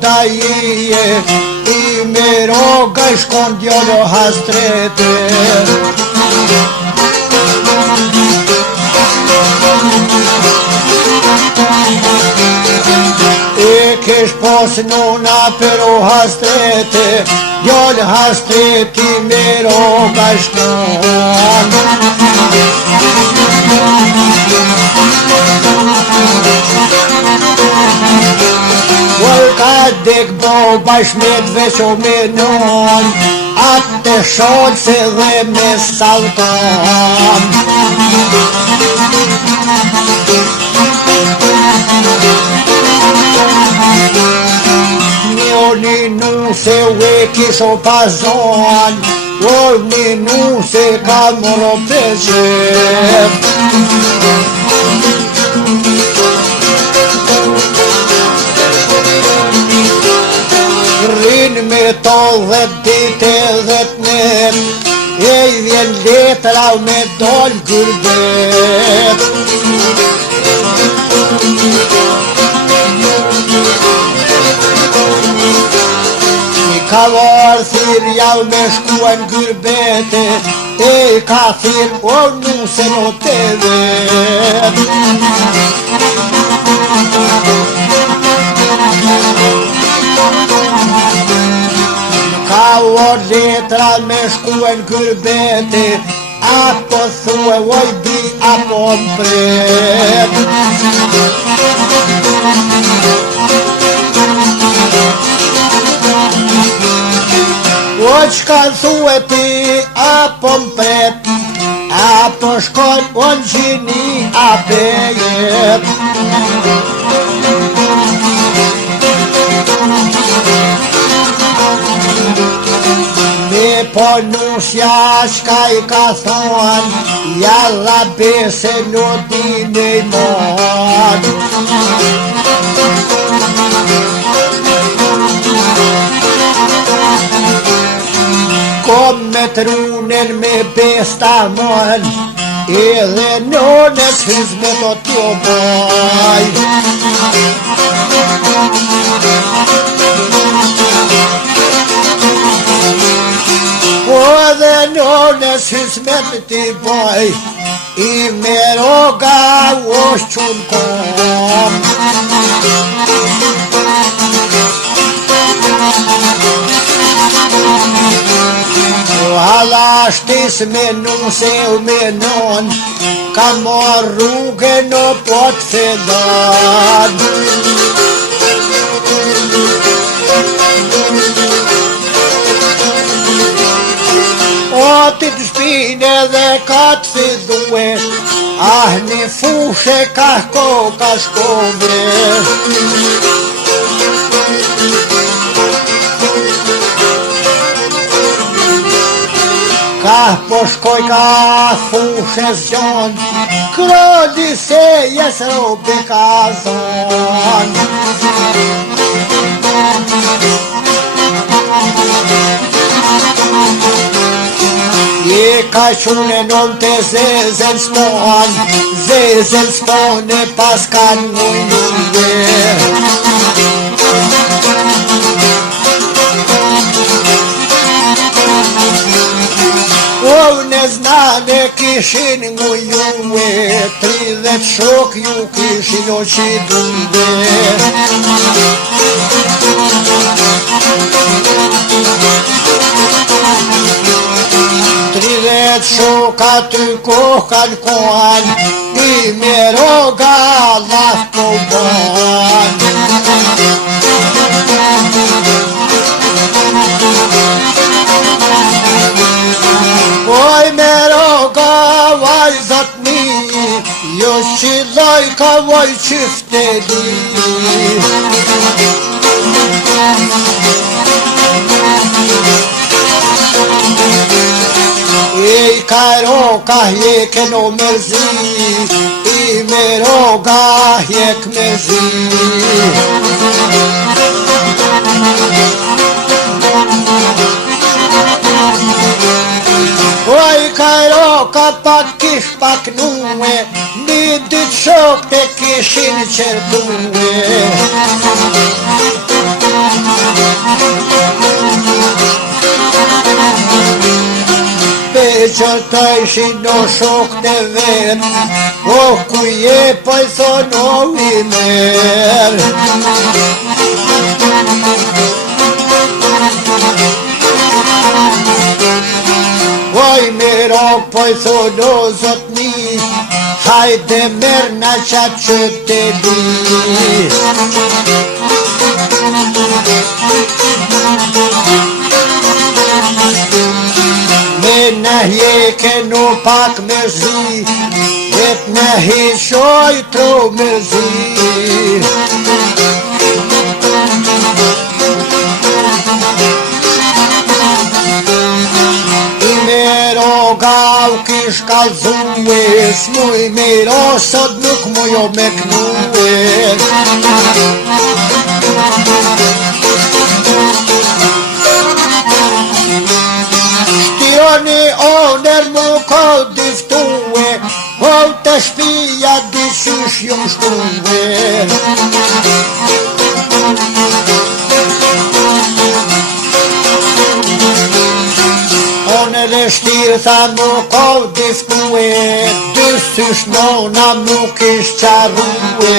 dajie I me roga shkon djalo hastrete E kesh pos nuna pero hastrete djalo hastreti me roga shkon Ka dek bo bash me dveq o me non Atë të sholë se dhe me salton Një nu se u e kisho pazon Një nu se ka moro peshet Rinë me to 10 dite 10 net E I vjen letra me dol gërbet I ka varë thirja me shkuen gërbete E ka thirë o nuse no te vet Ka or letra me shkuen gërbete Apo thue oj bi apo mpret O qka thue ti apo mpret Apo shkon o në gjini apejet Po nusja shka I ka thon Jalla bese në dine I mon Kom me trunen me besta mon Edhe nënes hizme do t'jo boj Dhe nënes hizmet t'i boj I me roga osh qun kom Hala shtis me nuse u me non Ka mor rrugë në pot fedan O ti të shpine dhe ka të fidhue Ah një fushe ka koka shkove Ka po shkoj ka fushe zgjon Krodi se jes robi ka zon E ka qune non të zezen spon Zezen spon e pas kan mujnëve O në znane kishin mujnëve 30 shok ju kishin o qidunve Shoka ty kohkan kohan I me roga laf po ban Oj me roga vajzat mi Jo qilaj ka vaj qifteli I ka roga jek no mërzi I me roga jek mërzi Oj ka roga pak kish pak nume Një dyt shok të kishin qërtue Që të ishin në shok të vetë, o ku je po i thonë o i merë. O i merë o po i thonë o zotni, hajde merë në qatë që të di. Në hjeke në pak me zi, vet në hishoj tro me zi. I mero gau kish kalzue, s'muj mero sot nuk mujo me knue. Shtironi oner mu ko diftue, o të shpia disysh ju shkue. Oner e shtirë tha mu ko diftue, disysh nona mu kish qarue.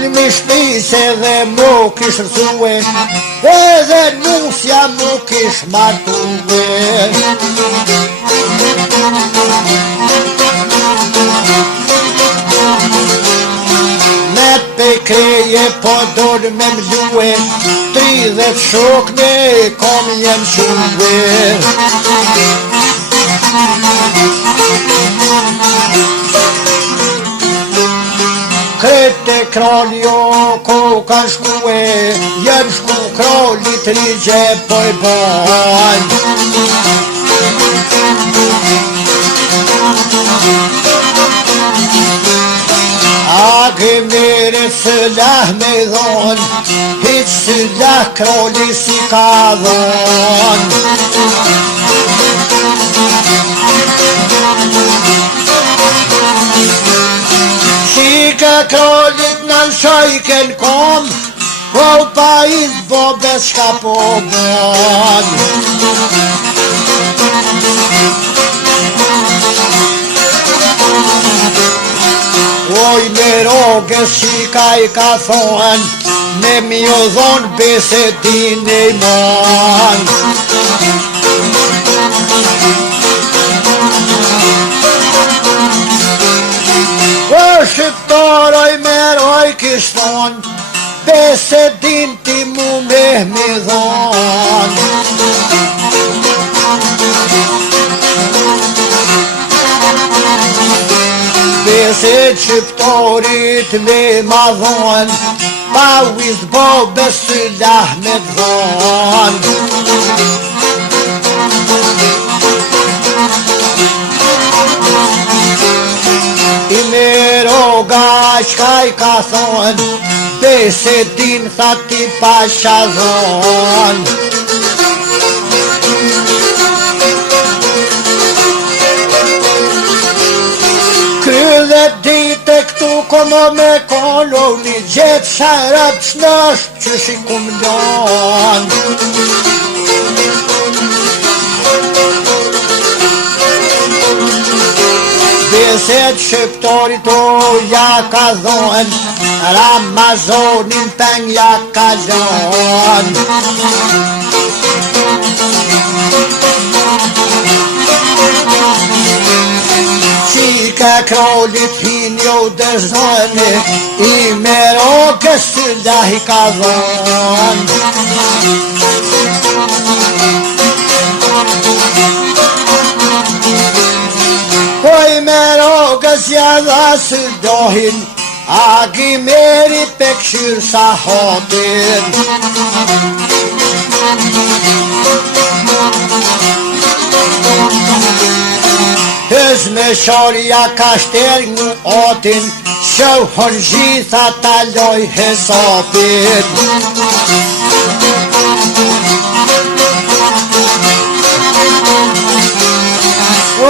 Mi shpise dhe mu kish rësue, edhe nusja mu kish martue. Me pe kreje po dorë me mlue, 30 shok ne kom jem shue. Krete kroni o ko ka shkue, jem shku kroni të rigje po i bojnë. Age mere sëllah me dhonë, hiq sëllah kroni si ka dhonë. Shika krolit në shojken kom, po pa i zbobe shka po bon. Oj me roge shika i ka thonë, me mi o dhonë besedin e mon. O shqiptaroj meroj kish thonë, besedin ti mu me dhonë. Besed shqiptarit me ma dhonë, pa uiz bo besyllah me dhonë. I mero ga shkaj ka thonë, besedin tha ti pasha dhonë. Krydhe dite këtu komo me koloni, gjetë sharap shnash që shikum lonë. Besed shqiptarit o ja ka dhonë, Ramazonin pen ja ka dhonë. Qika krolit hin jo dërzone, i mero kësyllah i ka dhonë. Poj me rogës jadha së dohin, agi meri pekshir sa hotin. Hëz me shorja ka shter një otin, shohon gjitha ta loj hesopin.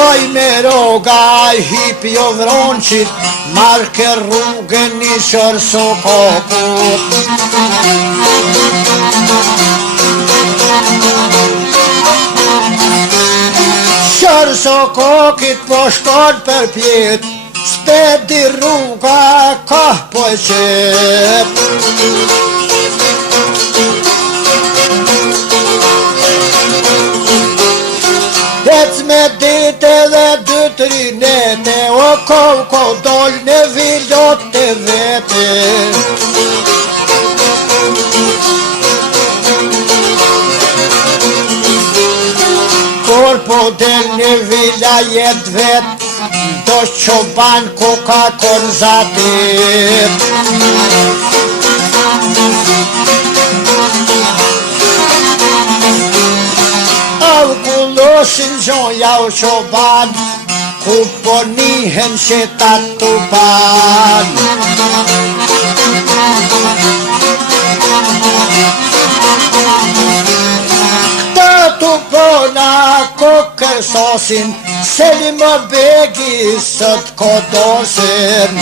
Oj me roga hipi o vronqit, marke rrugën një qërso kokut. Qërso kokit po shkon për pjet, s'pedi rruga ka po e qep. Ec me dite dhe 2-3 nete, o ko dol në vilot të vete. Kur po del në vila jet vet, do qoban ku ka konzatit. Kullosin gjoja u qoban, ku po nihen që ta tupan. Këta tupona ko kërsosin, se li më begi sët kodosin.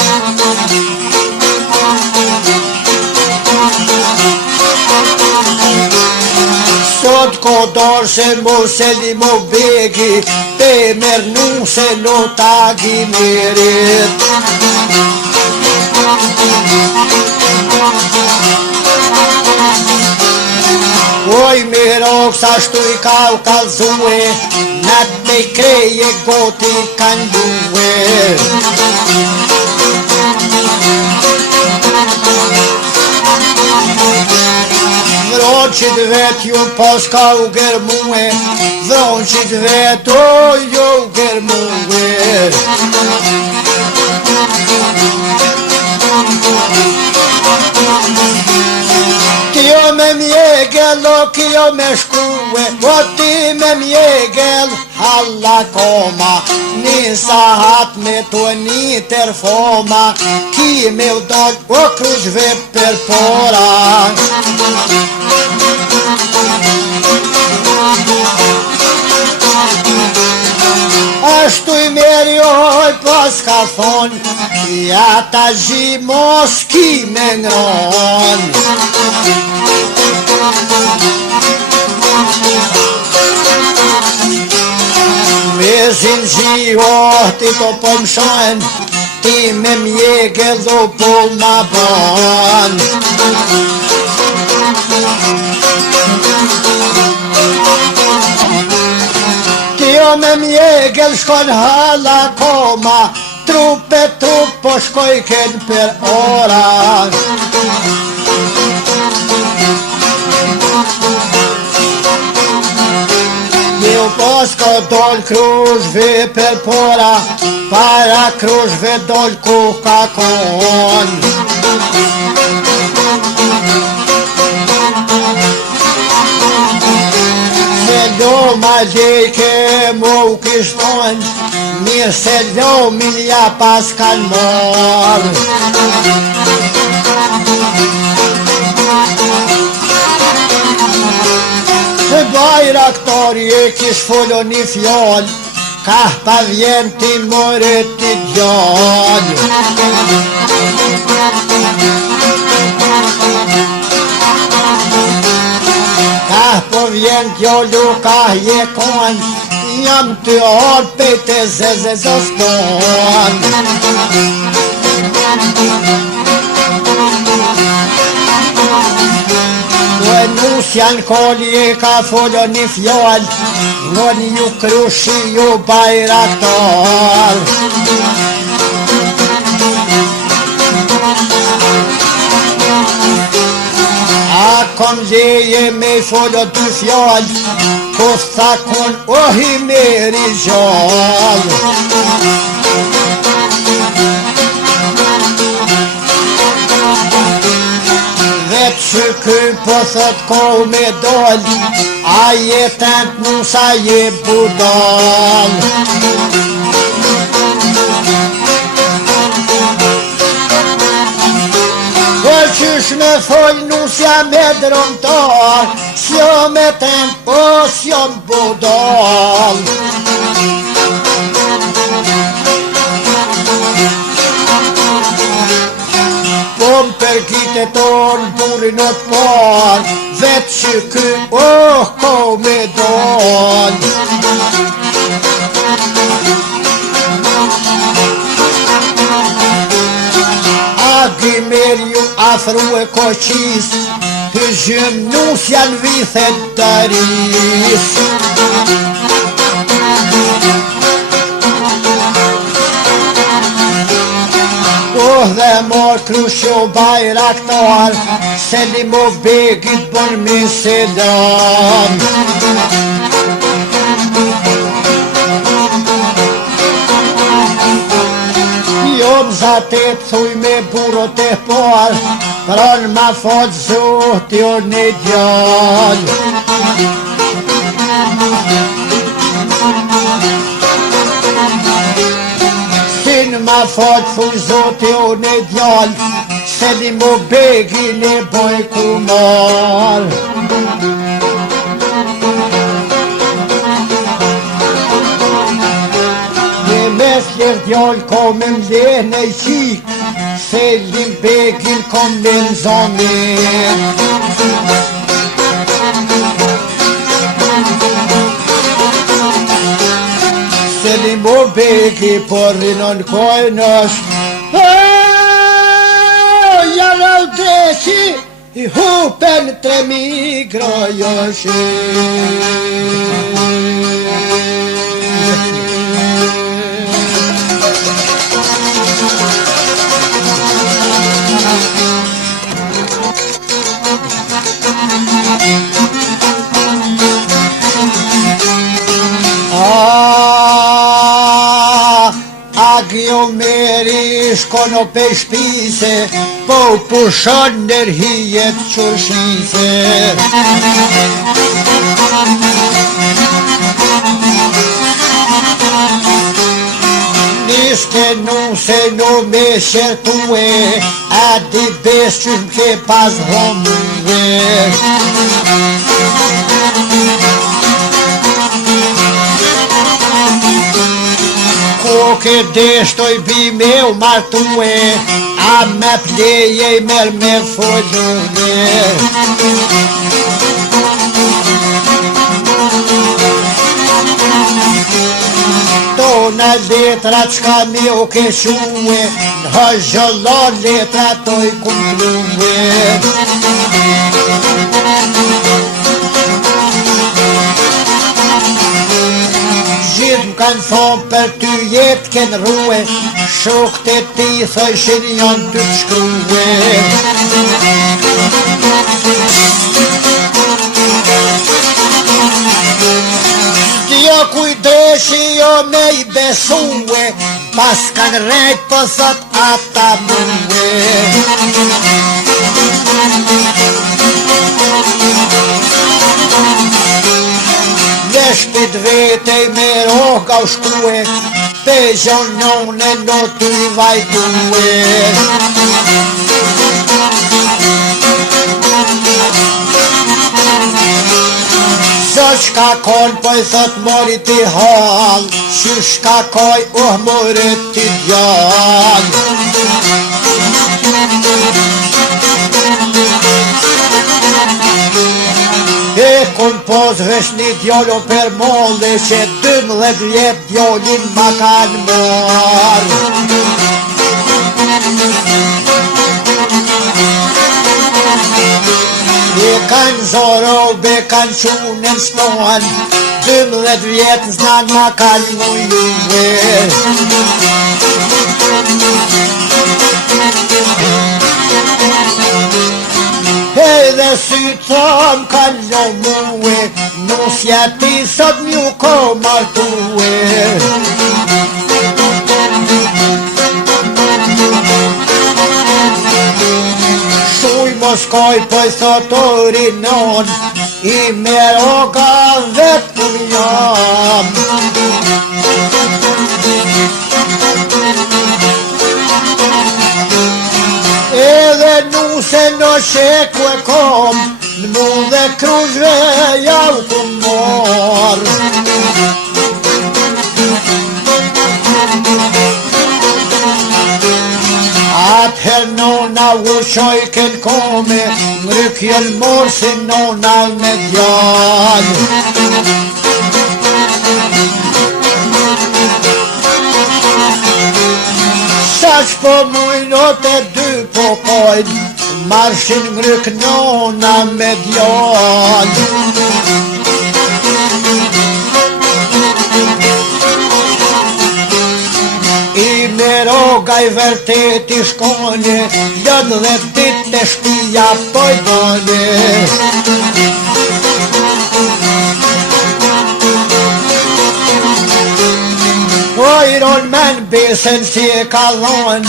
Sot kodor se mu se li mu begi, pe mernu se no tagi mirit. Oj mirok sa shtu i ka u kalzue, nat me kreje goti kan duhe. Vronqit vet ju pos ka u gërmue, vronqit vet o ju gërmue. Kjo me mjegel o kjo me shkue, o ti me mjegel halla koma, një sahat me të një terfoma, ki me u dal o krujve per pora. Ashtu i merjoj pas ka thon, ja ta zhi mos ki me ngron. Me zinxhi ti to po mshojn, ti me mjegel do po ma ban. Kjo me mjegel shkon hala koma, trup e trup po shkoj ken per ora. Një pos ko dol krujve per pora, para krujve dol ku ka kon. Lo ma gjejke mu kishton, mirë se lo milja pas kan mor. Të bajraktori e kish follo një fjall, ka pa vjen ti more ti gjall. Po vjen kjo luka je kon, jam të orë pejtë e zeze zoston. Në nusjan kolje ka follo një fjall, në një krushi ju bajraktar. Kom leje me follo dy fjall, ku tha kon o himeri gjall. Vet që ky po thot ko me dol, a jetën nusa je budal. Qysh me fol nusja me dromtar, s'jo me tempo, s'jo m'budal. për gjitë tonë burin o të parë, vetë që ky ko me donë. Agimeriu afru e koqis, hyjëm nus janë vithet të ris. Dhe mor Krusho Bajraktar, Selimov Begit bën misedan. Jom zatet thuj me burot e par, pran ma fat zot jo në djall. Ma fat thuj zoti o në djall, Selimov Begin e boj kumar. Në me fjer djall ko me mlene i qik, Selim Begin kom me nëzone. Selimov Begi por rinon kojnësh, janë deci i hupen 3000 grojësh. Agjo meri shkono pe shpise, po pushon nërhijet qërshise. Nishke nuse no me shërtue, a di bes që m'ke pas dhomve. Ke deshtoj bi me u martue, a me pleje i merë me follune. Tona letra qka me u keshue, në hëzhëllon letra toj kumplue. Gjithë m'kanë thonë për ty jetë kënë ruë, shokët e ti thëshin janë ty të shkruë. Dio kujdeshi jo me i besue, pas kanë rejtë pësat ata muë. Shpit vetej me roka u shkrue, pe gjonon e notu i vajtue. Zot shka kon po i thot mori ti hall, që shka koj mori ti djall. E kun pos vesh një djollo për molle, që 12 vjet djollin ma kanë marë. E kanë zorobe, kanë qunën stohan, 12 vjet znan ma kanë mujue. Edhe sy thom kallo muë, nusja ti sot mju ko martue. Shuj moskoj po i thot orinon, i me roga vetë jam. Edhe nuse në sheku e kom, në mu dhe kruzve jau të morë. Atëher non nona u qoj ken kome, ngryk jen mor si nona me djallë. Saq po mujnot e dy po kojnë, marshin ngryk nona me djallë. I me roga i vërtet i shkone, lënë dhe dit të shpia pojdone. Ojron men besen si e kalon,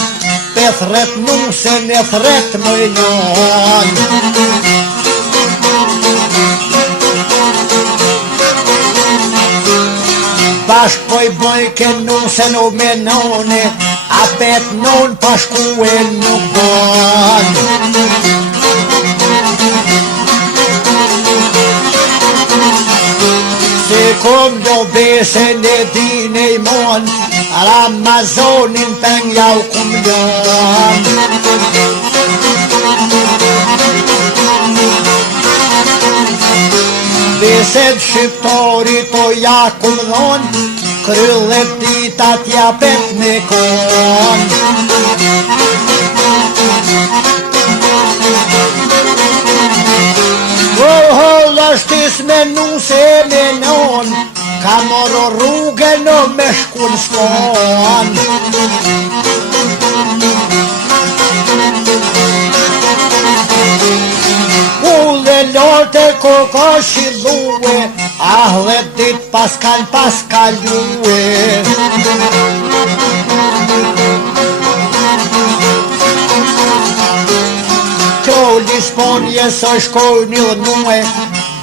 pe thret nusen e thret mëjnon. Bashk po i boj ke nusen u menone, a pet non pashku e nuk bon. Se kom do besen e din e imon, Ramazonin peng jau kum jon. Beset shqiptori to ja kum dhon, kryllet ditat ja pet me kon. Hëllështis me nuse me non, ka moro rrugën o me shkun s'kon. Ullë lote koko shilue, ahle dit paskalue. Krolli sponje së shkoj një nue,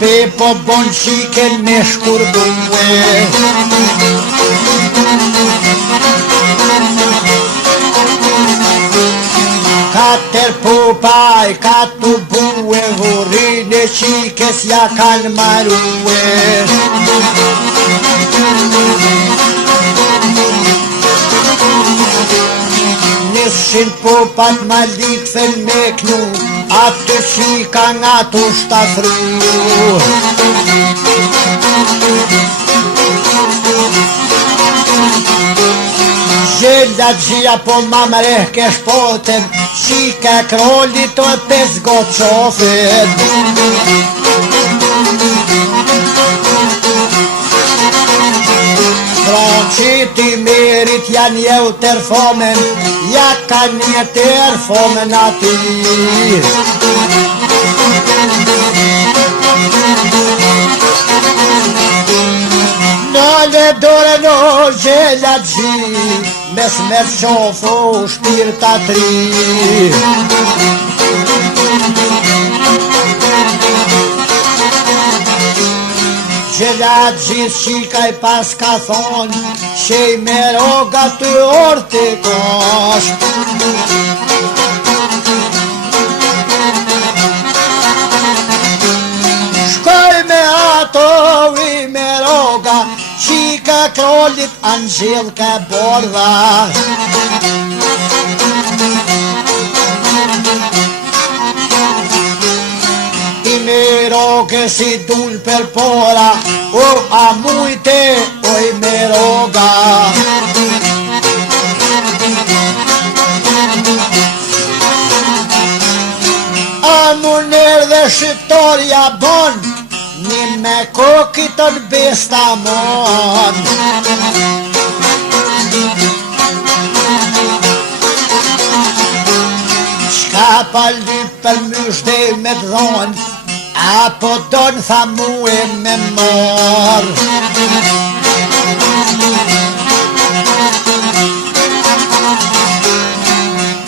pe po bon qiken me shkurdue. Kater pupaj, katu bue, vurin e qikes ja kan marue. Nishin pupat ma likfen me knu, atë qika nga tu shtafru. Gjella gjia po ma mreh ke shpoten, qika krolli to e pes got qofet. Franqit i merit janë jau tërfomen, ja ka një tërfomen ati. Në dore në gjella gji, mes mer qofo shpirta tri. Gjella gjithë qika i pas ka thonë, qej me roga të orë të kosht. Shkoj me ato i me roga, qika krollit angjel ka bordha. I me roge si dul per pora, o a mujte o i me roga. A muner dhe shqiptoria bon, një me kokitën besta mon. Qka pa lyp për myshde me dhon, apo don tha mu e me mor.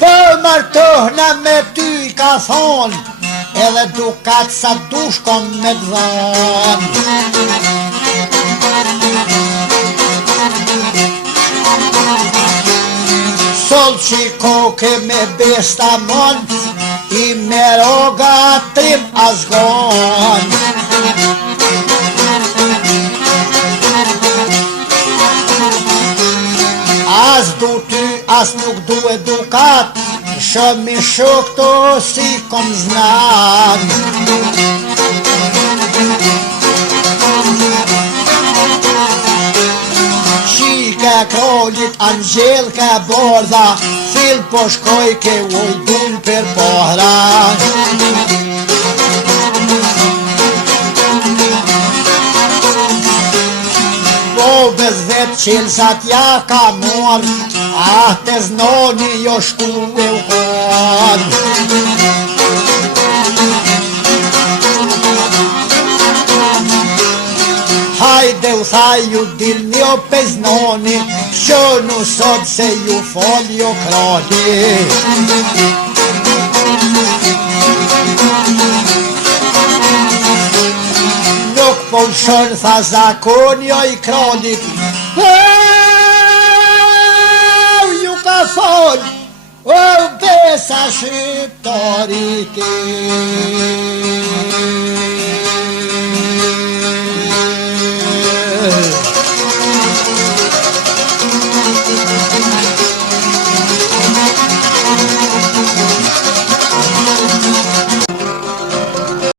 Po martohna me ty ka thon, edhe dukat sa dushkon me dhon. Sol qikoke me besta mon, i me roga trim azgon. As du ty, as nuk du edukat, Shumë i shok të si kom znan. Shike krolit Angel ka bordha, fil po shkoj ke ujdun për pohra. Bez vet qilsat ja ka mor, te znoni jo shku e u kor. Hajde u thaj ju dilni o peznoni, që nu sot se ju fol jo kroni. Po më shërë tha zakon jo i kronit, ju ka fol, o besa shqiptarit.